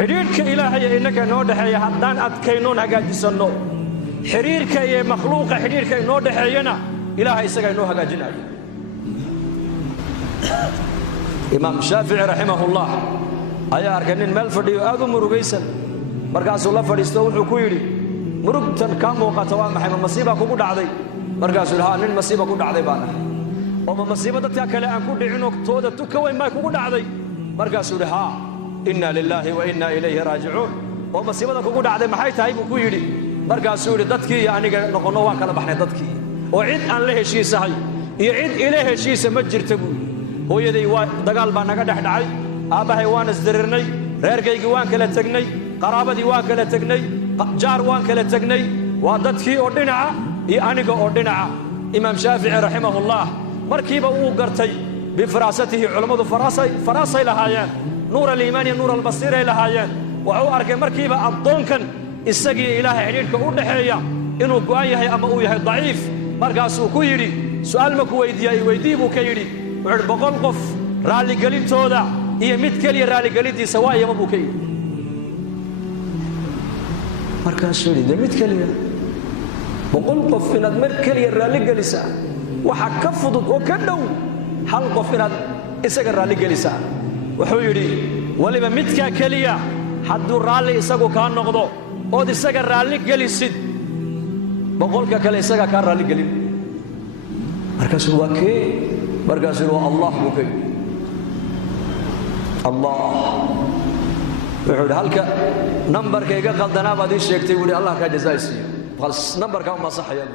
حريرك إلهي إنك نود حيا حدان أتكينون هجاجسنو حريرك يا مخلوق حريرك نود حينا إلهي سجنو هجاجنا إمام الشافعي رحمه الله أيا أركنين ملفدي أدو مرجيسن مركز الله فريستو حكويري مرجتن كم وقت وام حيم مصيبة كوكو عادي مركز الله نين مصيبة كوكو عادي بانا وما مصيبة تأكل أن كل عنق تودا تكوين ما كوكو عادي مركز الله إنا لله وإنا إليه راجعون ومصيبة كوكو عادي ما حي تهيب كويري مركز الله دتكي يعني نقولنا وكلا بحنا دتكي وعد أن له شيء صحيح يعد إليه شيء سمجر تقول هو يدي دجال بانا قد حدعي أباهي وان ازدررني reerkaygi waan kala tagnay qaraabadii waan kala tagnay jaar waan kala tagnay waa dadkii oo dhinaca iyo aniga oo dhinaca imaam shaafici rahimahullah markiiba uu gartay bifaraasatihi culimadu faraasay lahaayeen nuur al-iimaan iyo nuur al-basiir ay lahaayeen wuxuu arkay markiiba addoonkan isagii ilaahay xiriirka u dhaxeeya inuu go'an yahay ama uu yahay daciif markaasuu ku yidhi su'aal ma ku weydii buu ka yidhi wuxuu boqol qof raali gelintooda iyo mid kaliya raali gelintiisa waa yama buu ka yidhi markaasuu yidhi mid kaliya boqol qof inaad mar kaliya raali gelisaa waxa ka fudud oo ka dhow hal qof inaad isaga raali gelisaa wuxuu yidhi waliba midka kaliya hadduu raali isagu kaa noqdo ood isaga raali gelisid boqolka kale isaga kaa raali gelin markaasuu waa kee markaasuu waa allah buu ka yidhi الله وحول هلك نمبر كي قال دنا بدي شيكتي ولي الله كجزايسي خلاص نمبر كم ما صح يا